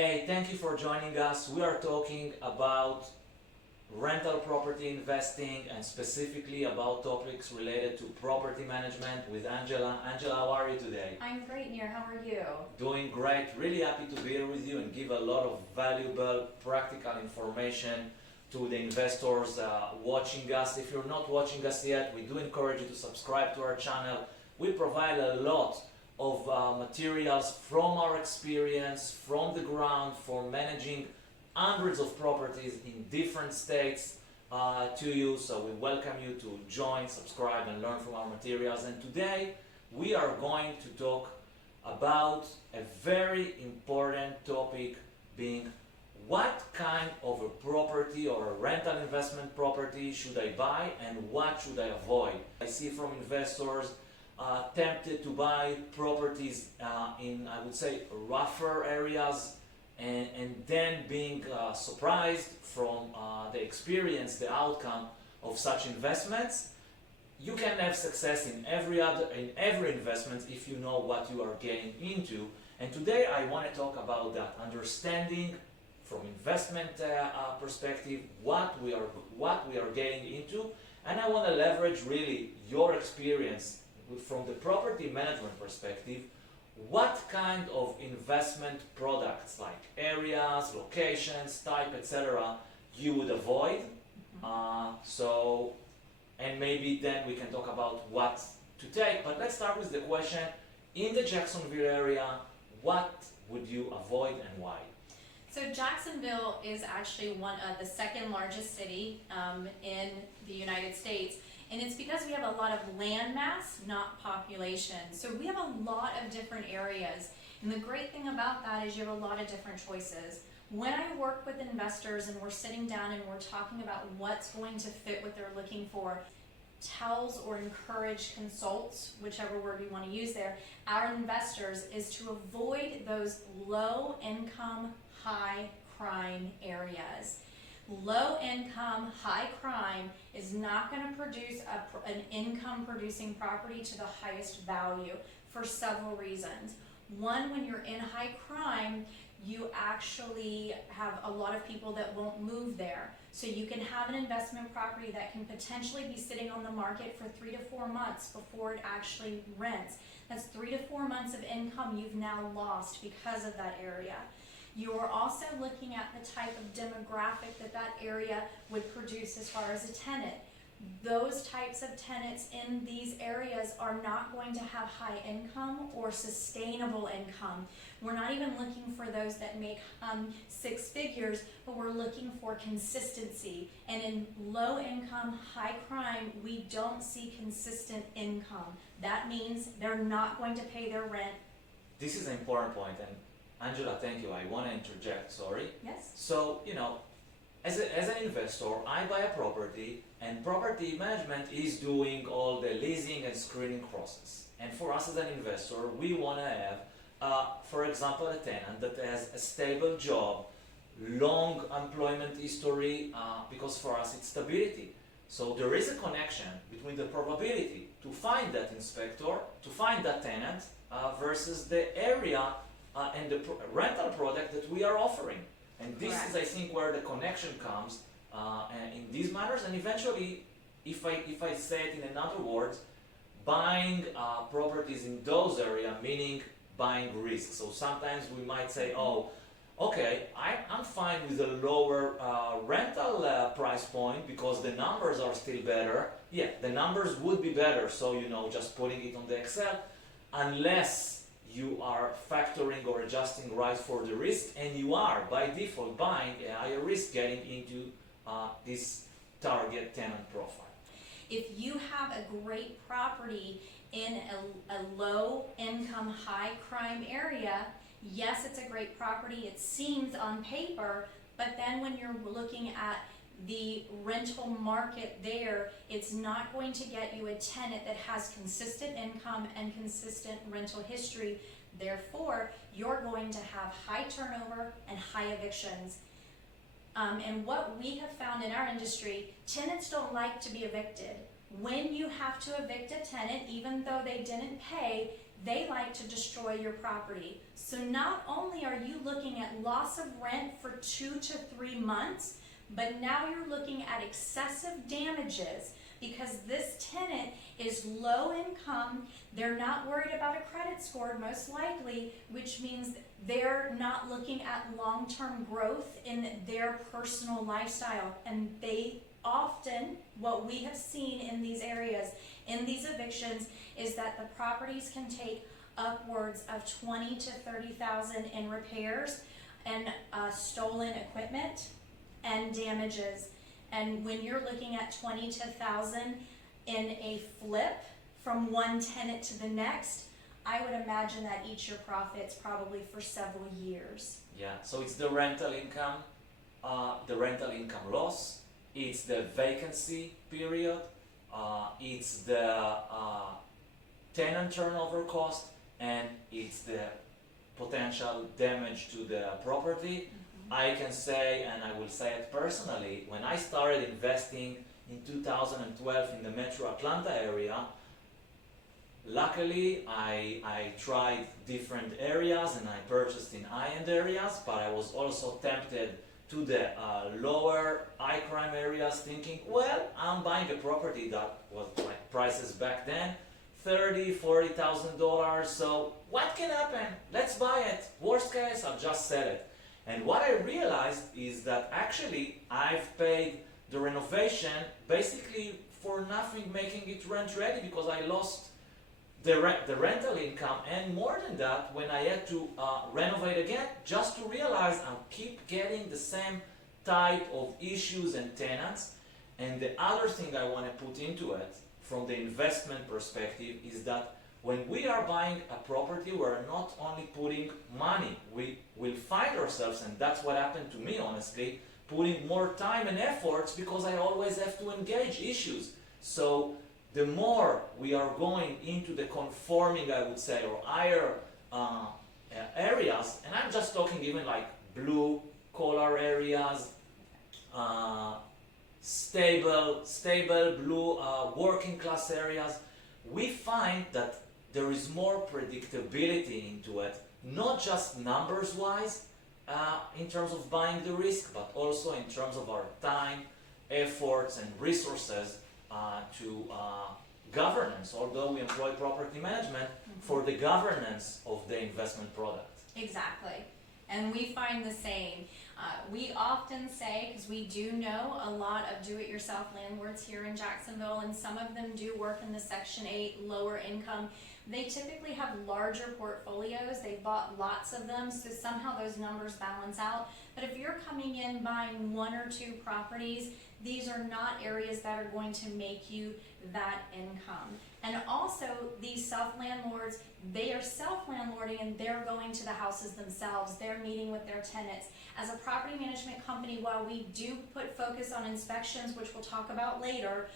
Hey, thank you for joining us. We are talking about rental property investing and specifically about topics related to property management with Angela. Angela, how are you today? I'm great, Nir. How are you? Doing great. Really happy to be here with you and give a lot of valuable, practical information to the investors watching us. If you're not watching us yet, we do encourage you to subscribe to our channel. We provide a lot of materials from our experience, from the ground, for managing hundreds of properties in different states to you. So we welcome you to join, subscribe, and learn from our materials. And today we are going to talk about a very important topic, being what kind of a property or a rental investment property should I buy and what should I avoid. I see from investors tempted to buy properties in, I would say, rougher areas, and then being surprised from the experience, the outcome of such investments. You can have success in every investment if you know what you are getting into. And today I want to talk about that, understanding from investment perspective what we are getting into, and I want to leverage really your experience from the property management perspective. What kind of investment products, like areas, locations, type, etc., you would avoid? And maybe then we can talk about what to take. But let's start with the question: in the Jacksonville area, what would you avoid and why? So Jacksonville is actually the second largest city in the United States. And it's because we have a lot of land mass, not population. So we have a lot of different areas. And the great thing about that is you have a lot of different choices. When I work with investors and we're sitting down and we're talking about what's going to fit what they're looking for, tells or encourage, consults, whichever word you want to use there, our investors is to avoid those low income, high crime areas. Low income, high crime is not going to produce an income producing property to the highest value for several reasons. One, when you're in high crime, you actually have a lot of people that won't move there. So you can have an investment property that can potentially be sitting on the market for 3 to 4 months before it actually rents. That's 3 to 4 months of income you've now lost because of that area. You're also looking at the type of demographic that area would produce as far as a tenant. Those types of tenants in these areas are not going to have high income or sustainable income. We're not even looking for those that make 6 figures, but we're looking for consistency. And in low income, high crime, we don't see consistent income. That means they're not going to pay their rent. This is an important point, and Angela, thank you. I want to interject, sorry. Yes. So, as an investor, I buy a property, and property management is doing all the leasing and screening process. And for us as an investor, we want to have, for example, a tenant that has a stable job, long employment history, because for us it's stability. So there is a connection between the probability to find that inspector, to find that tenant, versus the area and the rental product that we are offering. And this Correct. is, I think, where the connection comes in these matters. And eventually, if I say it in other words, buying properties in those areas, meaning buying risk. So sometimes we might say, oh, okay, I'm fine with a lower rental price point because the numbers are still better. Yeah, the numbers would be better. So, just putting it on the Excel, unless you are factoring or adjusting right for the risk, and you are by default buying a higher risk getting into this target tenant profile. If you have a great property in a low income, high crime area, yes, it's a great property. It seems on paper, but then when you're looking at the rental market there, it's not going to get you a tenant that has consistent income and consistent rental history. Therefore, you're going to have high turnover and high evictions. And what we have found in our industry, tenants don't like to be evicted. When you have to evict a tenant, even though they didn't pay, they like to destroy your property. So not only are you looking at loss of rent for 2 to 3 months, but now you're looking at excessive damages because this tenant is low income, they're not worried about a credit score most likely, which means they're not looking at long-term growth in their personal lifestyle. And they often, what we have seen in these areas, in these evictions, is that the properties can take upwards of $20,000 to $30,000 in repairs and stolen equipment and damages. And when you're looking at $20,000 to $1,000 in a flip from one tenant to the next, I would imagine that eats your profits probably for several years. Yeah, so it's the rental income loss, it's the vacancy period, it's the tenant turnover cost, and it's the potential damage to the property. I can say, and I will say it personally, when I started investing in 2012 in the Metro Atlanta area, luckily I tried different areas and I purchased in high-end areas, but I was also tempted to the lower high crime areas, thinking, well, I'm buying a property that was like prices back then, $30,000-$40,000, so what can happen? Let's buy it. Worst case, I'll just sell it. And what I realized is that actually I've paid the renovation basically for nothing, making it rent ready, because I lost the rental income, and more than that, when I had to renovate again, just to realize I'll keep getting the same type of issues and tenants. And the other thing I want to put into it from the investment perspective is that when we are buying a property, we're not only putting money, we will find ourselves, and that's what happened to me honestly, putting more time and efforts because I always have to engage issues. So the more we are going into the conforming, I would say, or higher areas, and I'm just talking even like blue collar areas, stable blue working class areas, we find that there is more predictability into it, not just numbers wise in terms of buying the risk, but also in terms of our time, efforts and resources to governance, although we employ property management for the governance of the investment product. Exactly. And we find the same. We often say, because we do know a lot of do-it-yourself landlords here in Jacksonville, and some of them do work in the Section 8 lower income. They typically have larger portfolios. They've bought lots of them, so somehow those numbers balance out. But if you're coming in buying 1 or 2 properties, these are not areas that are going to make you that income. And also, these self-landlords, they are self-landlording and they're going to the houses themselves. They're meeting with their tenants. As a property management company, while we do put focus on inspections, which we'll talk about later,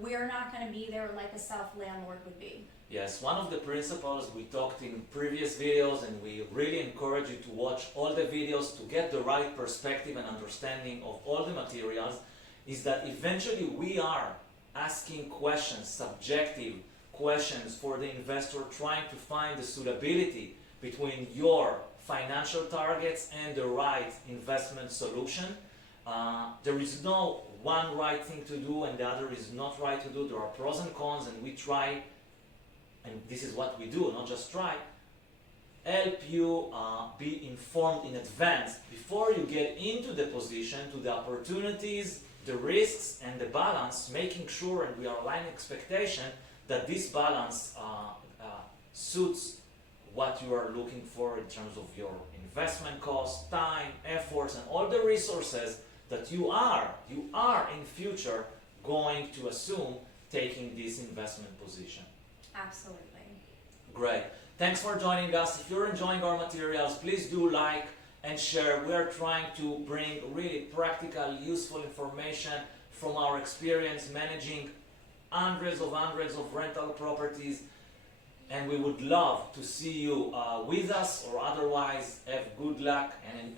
we're not going to be there like a self-landlord would be. Yes, one of the principles we talked in previous videos, and we really encourage you to watch all the videos to get the right perspective and understanding of all the materials, is that eventually we are asking questions, subjective questions for the investor, trying to find the suitability between your financial targets and the right investment solution. There is no one right thing to do and the other is not right to do. There are pros and cons, and we try, and this is what we do, not just try, help you be informed in advance before you get into the position, to the opportunities, the risks and the balance, making sure, and we are aligning expectation, that this balance suits what you are looking for in terms of your investment costs, time, efforts, and all the resources that you are in future going to assume taking this investment position. Absolutely. Great. Thanks for joining us. If you're enjoying our materials, please do like and share. We are trying to bring really practical, useful information from our experience managing hundreds of rental properties, and we would love to see you with us, or otherwise have good luck and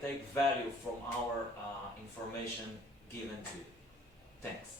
take value from our information given to you. Thanks.